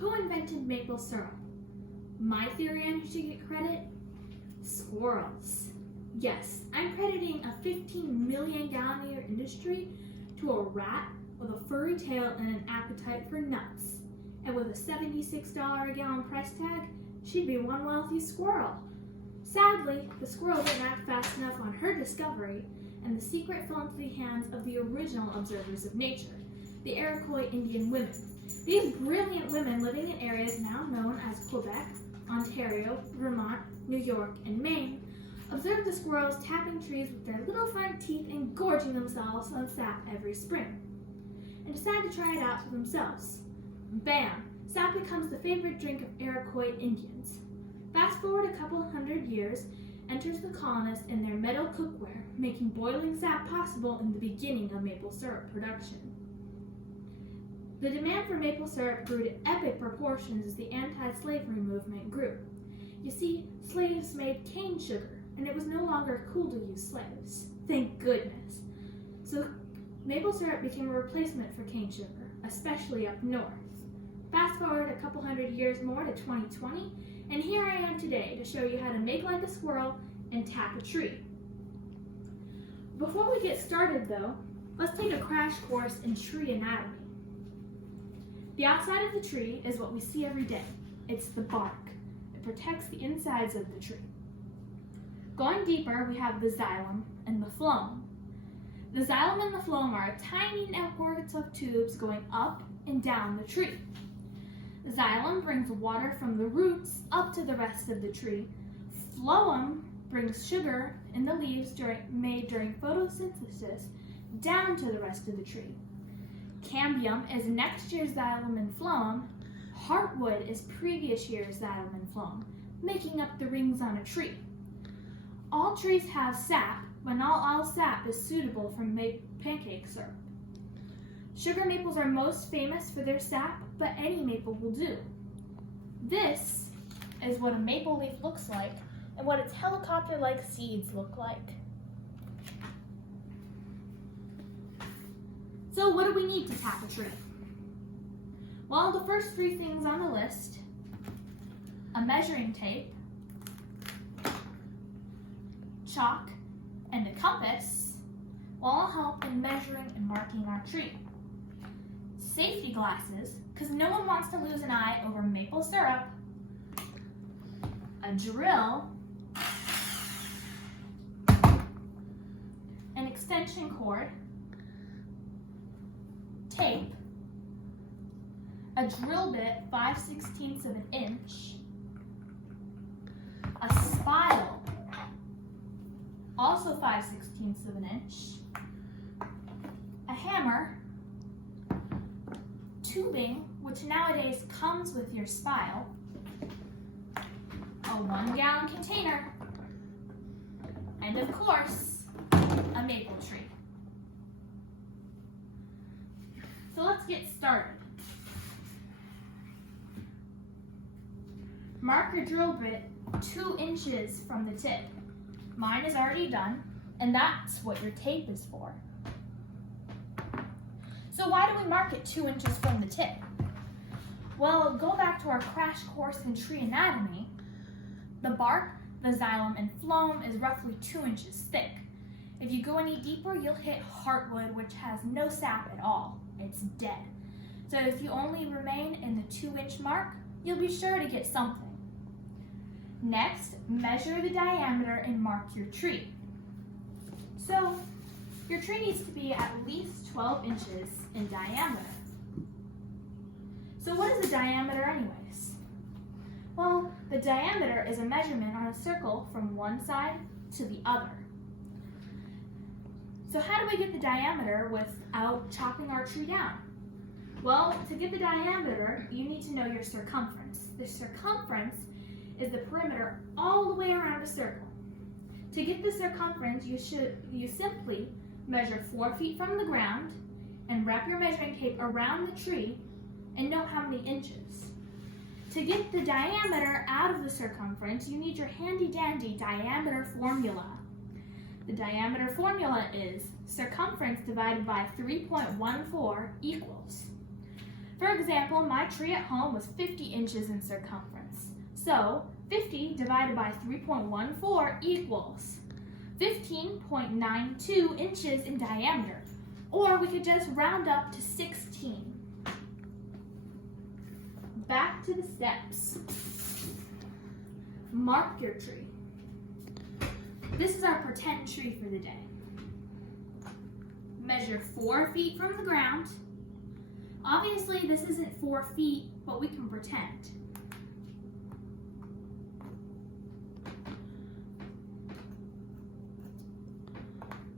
Who invented maple syrup? My theory on who should get credit? Squirrels. Yes, I'm crediting a 15 million gallon a year industry to a rat with a furry tail and an appetite for nuts. And with a $76 a gallon price tag, she'd be one wealthy squirrel. Sadly, the squirrel didn't act fast enough on her discovery, and the secret fell into the hands of the original observers of nature, the Iroquois Indian women. These brilliant women living in areas now known as Quebec, Ontario, Vermont, New York, and Maine observed the squirrels tapping trees with their little front teeth and gorging themselves on sap every spring, and decided to try it out for themselves. Bam! Sap becomes the favorite drink of Iroquois Indians. Fast forward a couple hundred years, enters the colonists in their metal cookware, making boiling sap possible in the beginning of maple syrup production. The demand for maple syrup grew to epic proportions as the anti-slavery movement grew. You see, slaves made cane sugar, and it was no longer cool to use slaves. Thank goodness. So maple syrup became a replacement for cane sugar, especially up north. Fast forward a couple hundred years more to 2020, and here I am today to show you how to make like a squirrel and tap a tree. Before we get started though, let's take a crash course in tree anatomy. The outside of the tree is what we see every day. It's the bark. It protects the insides of the tree. Going deeper, we have the xylem and the phloem. The xylem and the phloem are tiny networks of tubes going up and down the tree. The xylem brings water from the roots up to the rest of the tree. Phloem brings sugar in the leaves made during photosynthesis down to the rest of the tree. Cambium is next year's xylem and phloem. Heartwood is previous year's xylem and phloem, making up the rings on a tree. All trees have sap, but not all sap is suitable for pancake syrup. Sugar maples are most famous for their sap, but any maple will do. This is what a maple leaf looks like and what its helicopter-like seeds look like. So what do we need to tap a tree? Well, the first three things on the list, a measuring tape, chalk, and a compass, will all help in measuring and marking our tree. Safety glasses, because no one wants to lose an eye over maple syrup, a drill, an extension cord, tape, a drill bit 5/16 of an inch, a spile, also 5/16 of an inch, a hammer, tubing, which nowadays comes with your spile, a 1-gallon container, and of course, a maple tree. So let's get started. Mark your drill bit 2 inches from the tip. Mine is already done, and that's what your tape is for. So why do we mark it 2 inches from the tip? Well, go back to our crash course in tree anatomy. The bark, the xylem, and phloem is roughly 2 inches thick. If you go any deeper, you'll hit heartwood, which has no sap at all. It's dead. So if you only remain in the 2-inch mark, you'll be sure to get something. Next, measure the diameter and mark your tree. So your tree needs to be at least 12 inches in diameter. So what is a diameter anyways? Well, the diameter is a measurement on a circle from one side to the other. So how do we get the diameter without chopping our tree down? Well, to get the diameter, you need to know your circumference. The circumference is the perimeter all the way around a circle. To get the circumference, you simply measure 4 feet from the ground and wrap your measuring tape around the tree and note how many inches. To get the diameter out of the circumference, you need your handy-dandy diameter formula. The diameter formula is circumference divided by 3.14 equals. For example, my tree at home was 50 inches in circumference. So 50 divided by 3.14 equals 15.92 inches in diameter. Or we could just round up to 16. Back to the steps. Mark your tree. This is our pretend tree for the day. Measure 4 feet from the ground. Obviously, this isn't 4 feet, but we can pretend.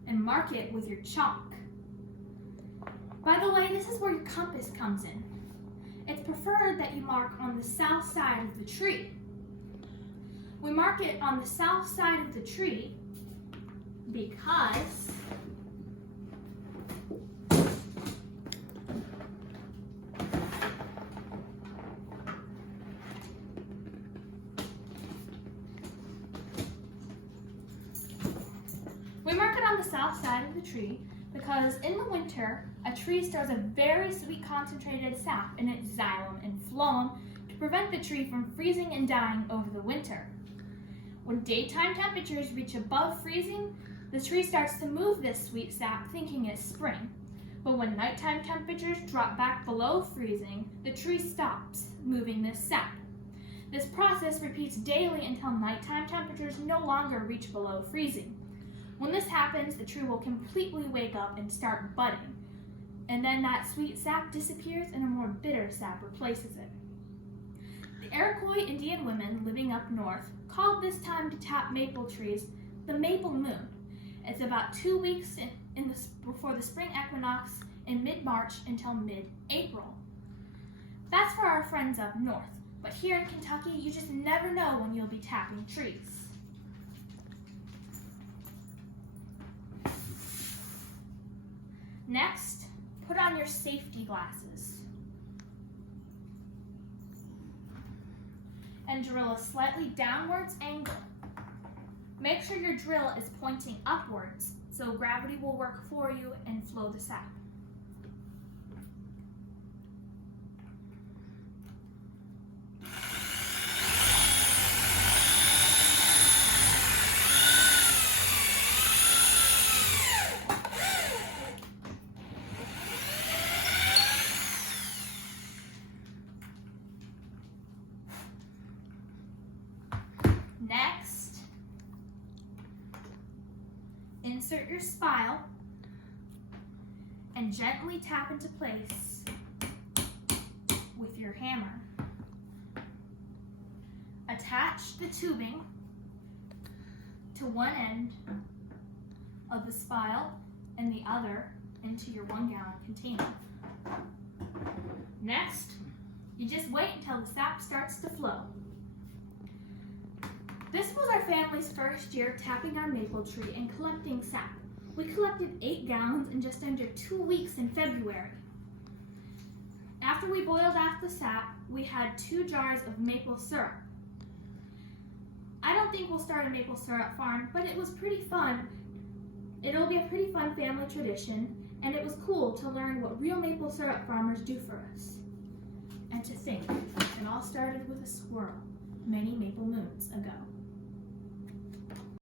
And mark it with your chalk. By the way, this is where your compass comes in. It's preferred that you mark on the south side of the tree. We mark it on the south side of the tree because in the winter, a tree stores a very sweet concentrated sap in its xylem and phloem to prevent the tree from freezing and dying over the winter. When daytime temperatures reach above freezing, the tree starts to move this sweet sap thinking it's spring. But when nighttime temperatures drop back below freezing, the tree stops moving this sap. This process repeats daily until nighttime temperatures no longer reach below freezing. When this happens, the tree will completely wake up and start budding, and then that sweet sap disappears and a more bitter sap replaces it. The Iroquois Indian women living up north called this time to tap maple trees the maple moon. It's about 2 weeks before the spring equinox in mid-March until mid-April. That's for our friends up north, but here in Kentucky, you just never know when you'll be tapping trees. Next, put on your safety glasses and drill a slightly downwards angle. Make sure your drill is pointing upwards so gravity will work for you and flow the sap. Next, insert your spile and gently tap into place with your hammer. Attach the tubing to one end of the spile and the other into your 1 gallon container. Next, you just wait until the sap starts to flow. This was our family's first year tapping our maple tree and collecting sap. We collected 8 gallons in just under 2 weeks in February. After we boiled off the sap, we had 2 jars of maple syrup. I don't think we'll start a maple syrup farm, but it was pretty fun. It'll be a pretty fun family tradition, and it was cool to learn what real maple syrup farmers do for us. And to think, it all started with a squirrel many maple moons ago.